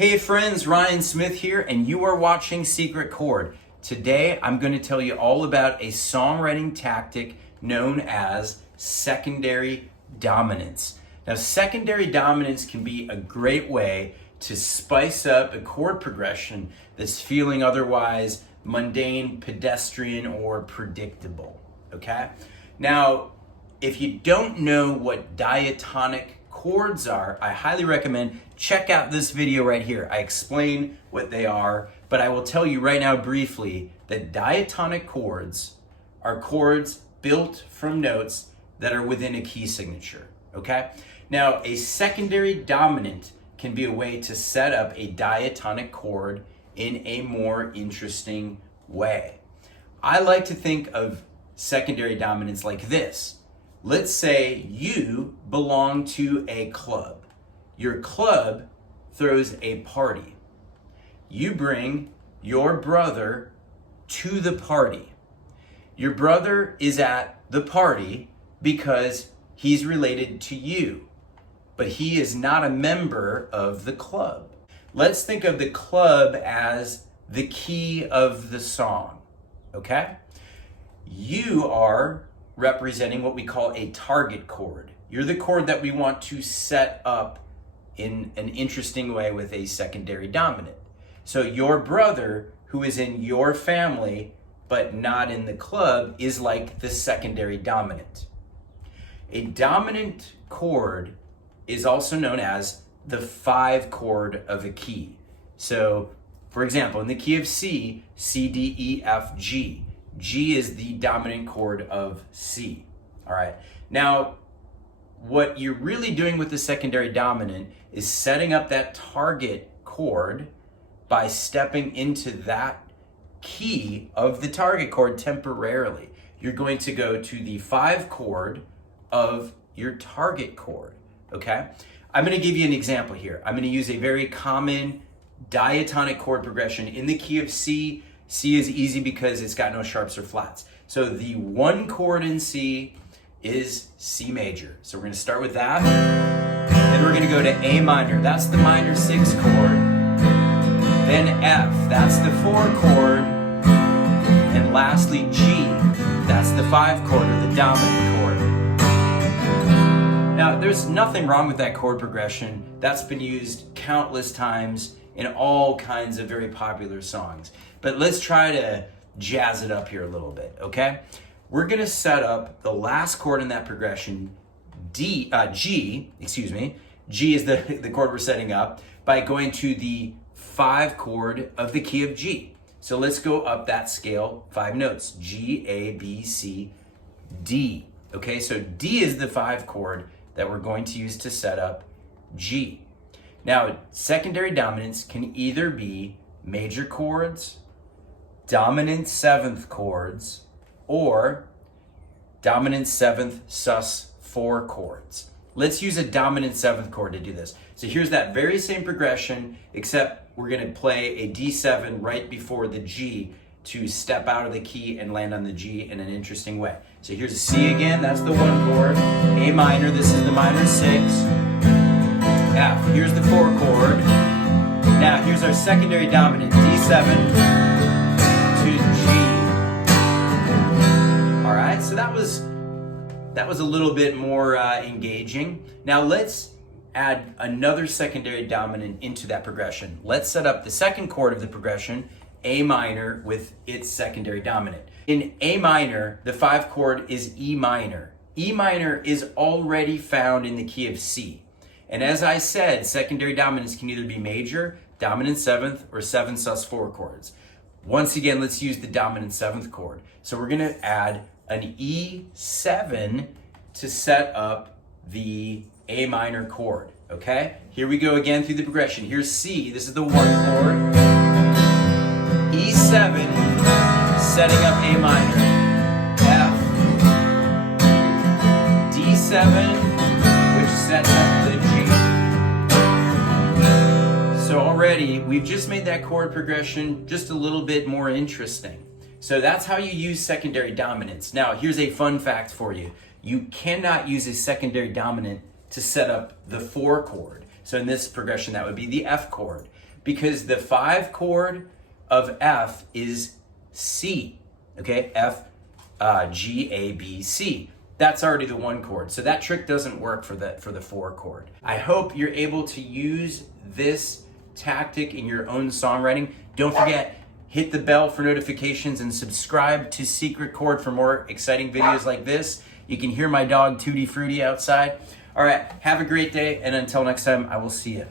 Hey friends, Ryan Smith here, and you are watching Secret Chord. Today, I'm going to tell you all about a songwriting tactic known as secondary dominance. Now, secondary dominance can be a great way to spice up a chord progression that's feeling otherwise mundane, pedestrian, or predictable, okay? Now, if you don't know what diatonic chords are, I highly recommend check out this video right here. I explain what they are, but I will tell you right now briefly that diatonic chords are chords built from notes that are within a key signature, okay? Now, a secondary dominant can be a way to set up a diatonic chord in a more interesting way. I like to think of secondary dominance like this. Let's say you belong to a club. Your club throws a party. You bring your brother to the party. Your brother is at the party because he's related to you, but he is not a member of the club. Let's think of the club as the key of the song, okay? You are representing what we call a target chord. You're the chord that we want to set up in an interesting way with a secondary dominant. So your brother, who is in your family but not in the club, is like the secondary dominant. A dominant chord is also known as the 5 chord of a key. So, for example, in the key of C, C, D, E, F, G. G is the dominant chord of C, all right? Now, what you're really doing with the secondary dominant is setting up that target chord by stepping into that key of the target chord temporarily. You're going to go to the 5 chord of your target chord, okay? I'm gonna give you an example here. I'm gonna use a very common diatonic chord progression in the key of C. C is easy because it's got no sharps or flats. So the 1 chord in C is C major. So we're gonna start with that. Then we're gonna go to A minor. That's the minor 6 chord. Then F, that's the 4 chord. And lastly G, that's the 5 chord or the dominant chord. Now, there's nothing wrong with that chord progression. That's been used countless times in all kinds of very popular songs. But let's try to jazz it up here a little bit, okay? We're gonna set up the last chord in that progression, G. G is the chord we're setting up, by going to the 5 chord of the key of G. So let's go up that scale 5 notes, G, A, B, C, D. Okay, so D is the 5 chord that we're going to use to set up G. Now, secondary dominants can either be major chords, dominant 7th chords, or dominant 7th sus 4 chords. Let's use a dominant 7th chord to do this. So here's that very same progression, except we're gonna play a D7 right before the G to step out of the key and land on the G in an interesting way. So here's a C again, that's the 1 chord. A minor, this is the minor 6. F, here's the 4 chord. Now here's our secondary dominant, D7 to G. All right, so that was a little bit more engaging. Now let's add another secondary dominant into that progression. Let's set up the 2nd chord of the progression, A minor, with its secondary dominant. In A minor, the 5 chord is E minor. E minor is already found in the key of C. And as I said, secondary dominants can either be major, dominant 7th, or 7 sus 4 chords. Once again, let's use the dominant 7th chord. So we're gonna add an E7 to set up the A minor chord, okay? Here we go again through the progression. Here's C, this is the 1 chord. E7, setting up A minor. F, D7, which sets up the G. So already, we've just made that chord progression just a little bit more interesting. So that's how you use secondary dominants. Now, here's a fun fact for you. You cannot use a secondary dominant to set up the 4 chord. So in this progression, that would be the F chord. because the 5 chord of F is C, okay? F, G, A, B, C. That's already the 1 chord. So that trick doesn't work for the 4 chord. I hope you're able to use this tactic in your own songwriting. Don't forget, hit the bell for notifications and subscribe to Secret Chord for more exciting videos like this. You can hear my dog Tutti Frutti outside. All right, have a great day, and until next time, I will see you.